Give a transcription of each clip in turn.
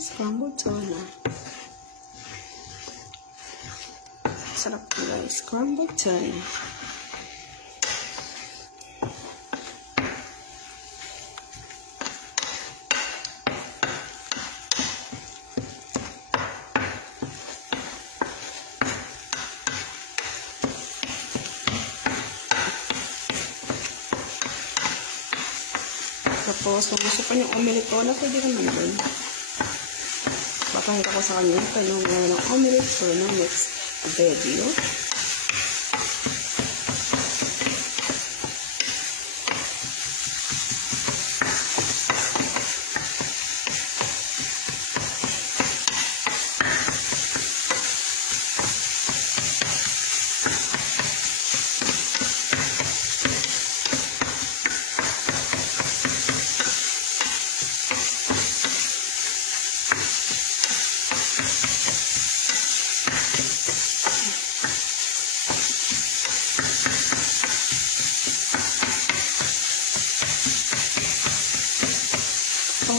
Scrambled tuna. Sarap guys, scrambled tuna. Tapos, kung gusto pa niyong omelette na pwede naman din. Bakit ako sa kanya, tanong ng omelette for the next video.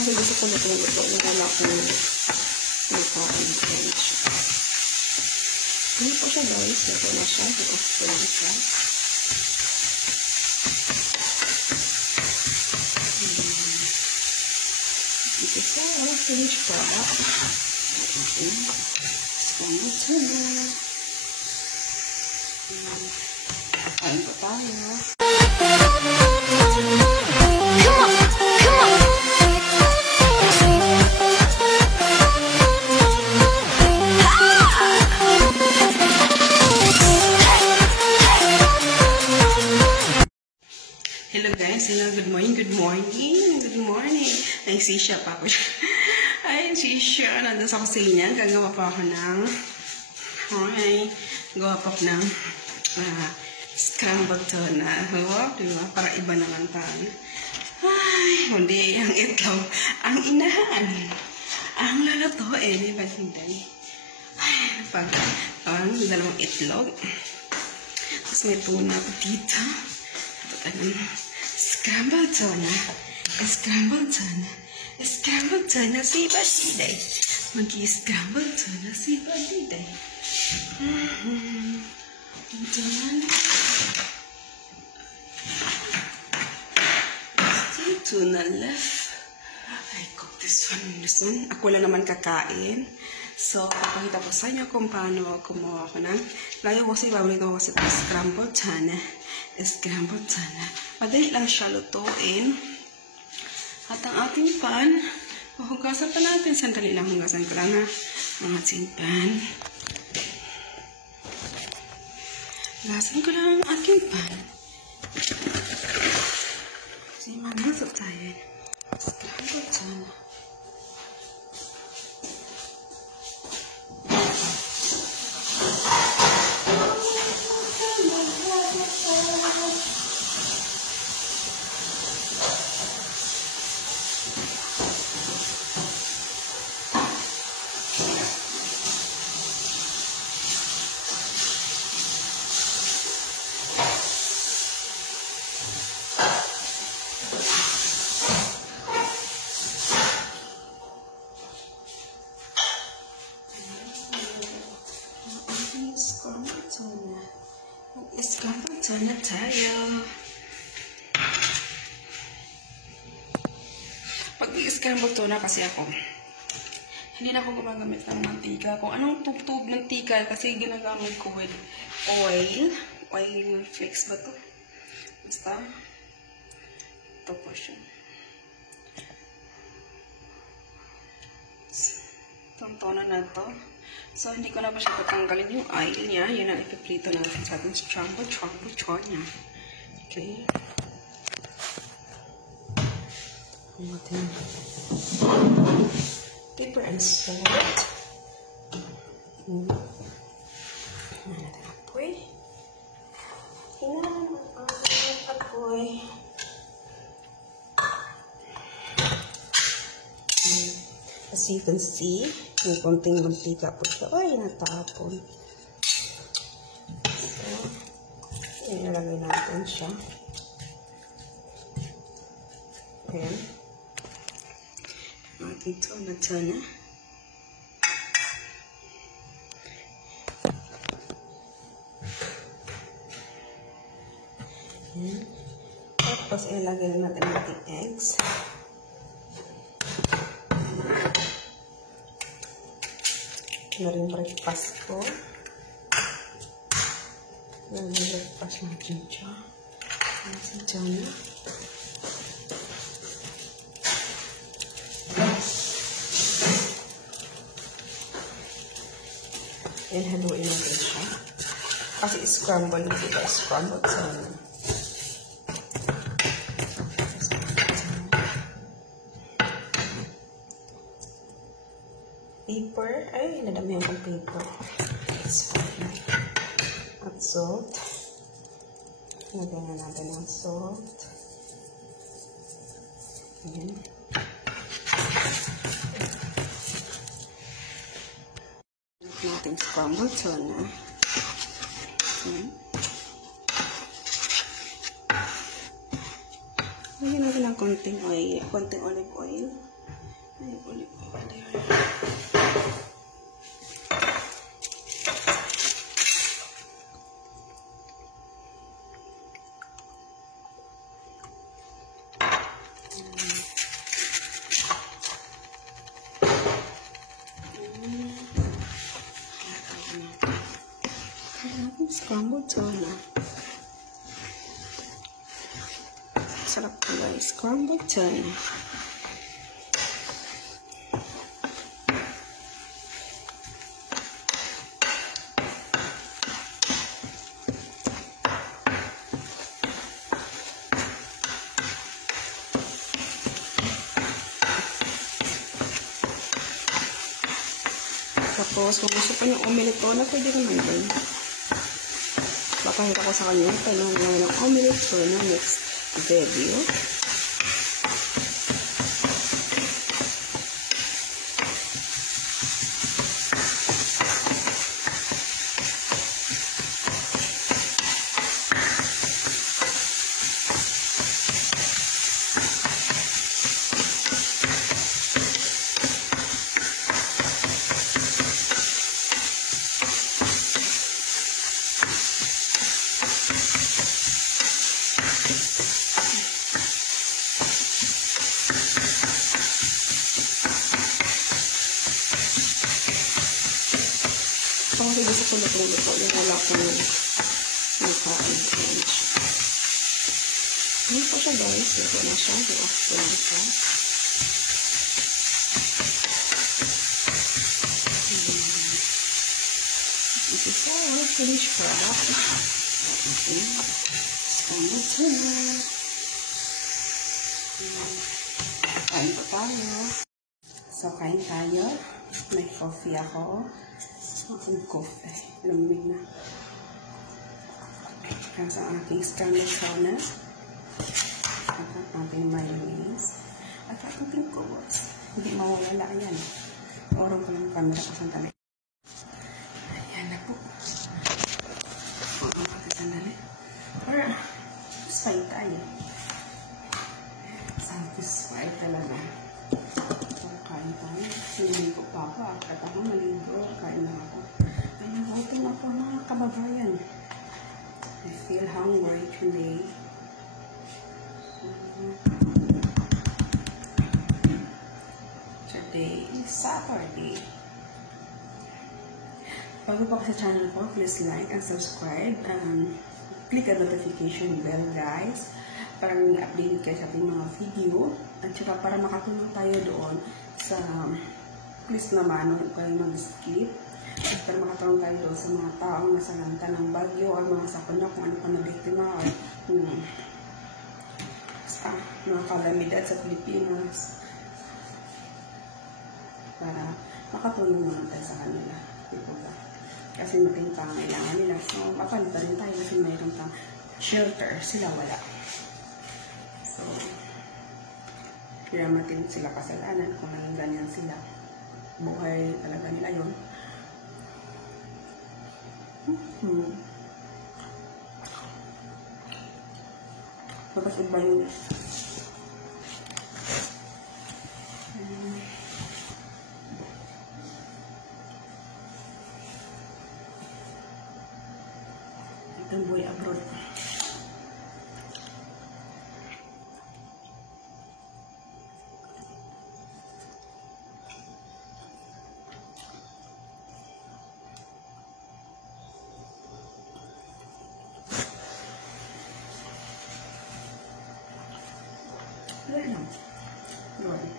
Kasi gusto ko na ito. Nagala ko nagpa-encourage siya. Hindi po siya guys. Ito na siya. Ito na siya. Ito siya. Finished product. Scrambled tuna. Kain pa tayo. Hello guys, hello, good morning. Ay, si Sha pa ako. Ay, si Sha, nandun sa kusina. Gagawa pa ako ng, gawa pa ako ng scrambled tuna. Diba? Para iba naman tayo. Ay, hindi, ang itlog. Ang inahan. Ang lalato, ba't hindi? Ay, parang dalawang itlog. Tapos may tuna ko dito. Scrambled tuna si Basiday. Mag-i-scrambled tuna si Basiday. Still tuna left. I cook this one. Ako lang naman kakain. So, papakita ko sa inyo kung paano kumuha ko ng layo ko sa ibabalik ko sa scrambled tuna. Scrambled tuna. Madali lang siya lutuin. At ang ating pan, hugasan pa natin. Sandali lang, hugasan ko lang ang ating pan. Hugasan ko lang ang ating pan. Kasi magluto tayo. Scrambled tuna. Scrambled tuna tayo. Pag i-scrambled tuna kasi ako, hindi na ako gumagamit ng mantika. Kung anong tubtub ng tika kasi ginagamit ko with oil. Oil flakes ba to? Basta. Ito po siya. Itong tuna na to. So, hindi ko na pa siya tatanggalin yung oil niya. Yun ang ipiprito natin sa ating scrambled tuna. Okay. Ang ating paper and salt. Ang ating apoy. Tingnan ang ating apoy. As you can see, may konting mantika po ito. Ay, natapon. So, ilalagay natin siya. Ayan. ating tuna tuna. Tapos ilagay natin ating eggs. Ito na rin breakfast ko. Ito na rin breakfast ng Ginger. Si Jana. Haluin natin siya. Kasi scramble na diba? Scramble sana. Paper. Ay, nadamihan kong paper. It's fine. At salt. Lagyan na natin ng salt. Ayan. Natin scrambled tuna. Ayan. Lagyan natin ng konting oil, konting olive oil. Ay, olive oil. Scrambled tuna. Sarap po guys. Scrambled tuna. Tapos, kung gusto po ng omelette tuna, pwede naman din. Papahira ko sa kanya tayo ng omelette tuna next video. Kasi gusto ko luto-luto. Yung wala ko nakain. Ano pa siya guys? Luto na siya. I-off ko lang siya. This is our finished product. Okay. Scrambled tuna. Kain pa tayo. So, kain tayo. May coffee ako. Ang coffee. Lumig na. Kaya sa aking scrambled tuna. At ang ating mayonnaise. At ating pink cubes. Hindi mawawala yan. Orong ko ng camera ko sandali. Ayan na po. Oo, sandali. Or, satisfied tayo. Satisfied talaga. Kain tayo. Siniligo pa ako. At ako maligo. Kain na ako. Ay, nagutom ako mga kababayan. I feel hungry today. Today is Saturday. Bago pa sa channel ko, please like and subscribe. Click the notification bell guys. Para may-update kayo sa ating mga video. At saka para makatulong tayo doon sa please naman, huwag kayo mag-skip. At para makatulong tayo doon sa mga taong nasalanta ng bagyo o mga sakuna kung ano pa na biktima o mga kalamidad sa Pilipinas. Para makatulong naman tayo sa kanila. Diba? Kasi mating pangailangan nila. So, mapalitan rin tayo kasi mayroon pang shelter. Sila wala. So, kaya matin sila kasalanan kung may ganyan sila. Buhay talaga nila yun. Tapos iba yun. ng buhay abroad. Wala lang. Wala.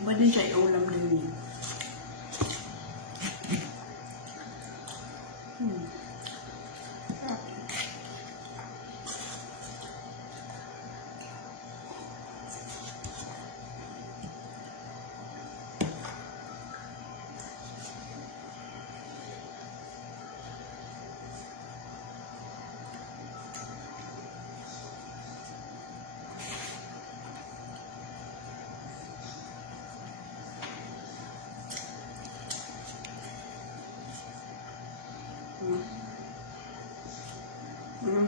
Ba din siya iulam din niya.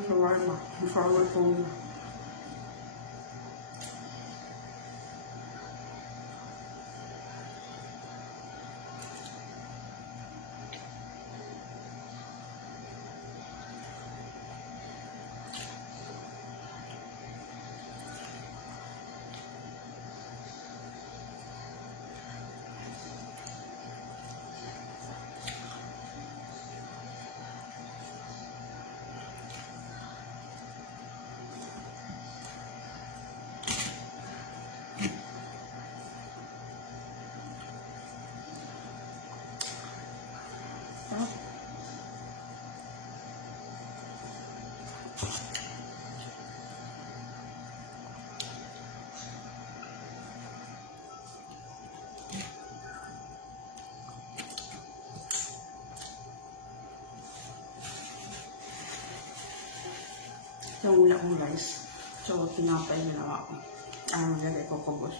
Shawarma. Shawarma po. Yung wala kong rice. So, tinapay na lang ako. Nagay ko kubos.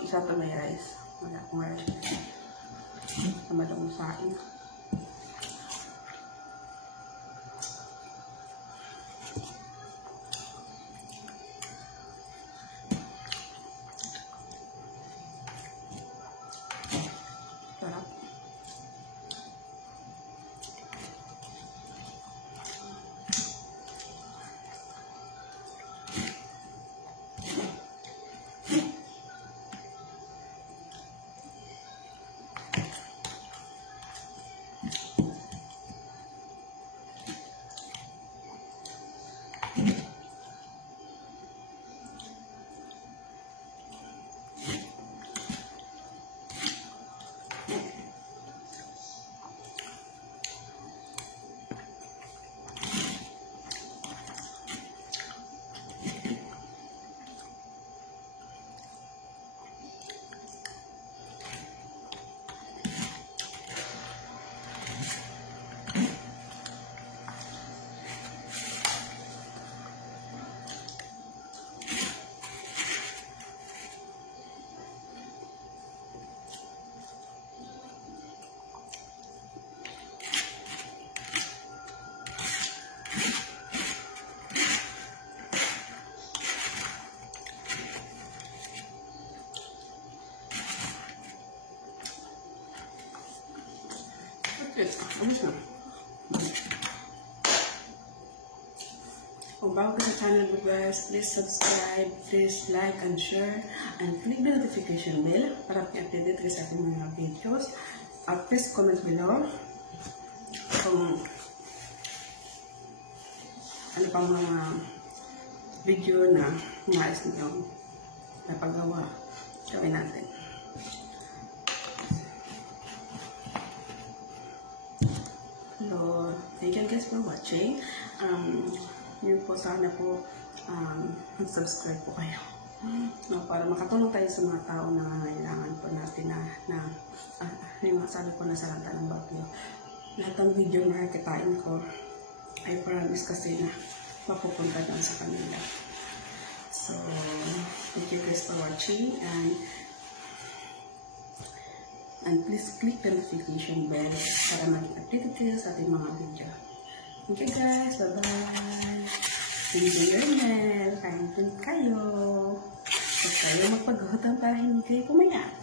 Isa pa may rice. Wala akong rice. Sama lang sain. Sarap. Kung bago ka sa channel ko guys, please subscribe, please like and share, and click the notification bell para updated ka sa ating mga videos. Please comment below kung ano pang mga video na nais nyo na paggawa. Gawin natin. So, thank you guys for watching. Yun po, sana po mag-subscribe po kayo. No, para makatulong tayo sa mga tao na nangangailangan po natin yung sabi po na salanta ng bagyo. Lahat ng video na kitain ko, I promise kasi na mapupunta doon sa kanila. So, thank you guys for watching, and please click the notification bell para maging updated kayo sa ating mga video. Thank you guys, bye-bye! Enjoy your meal, kain din kayo. Huwag kayo magpaghutan para hindi kayo pumayat.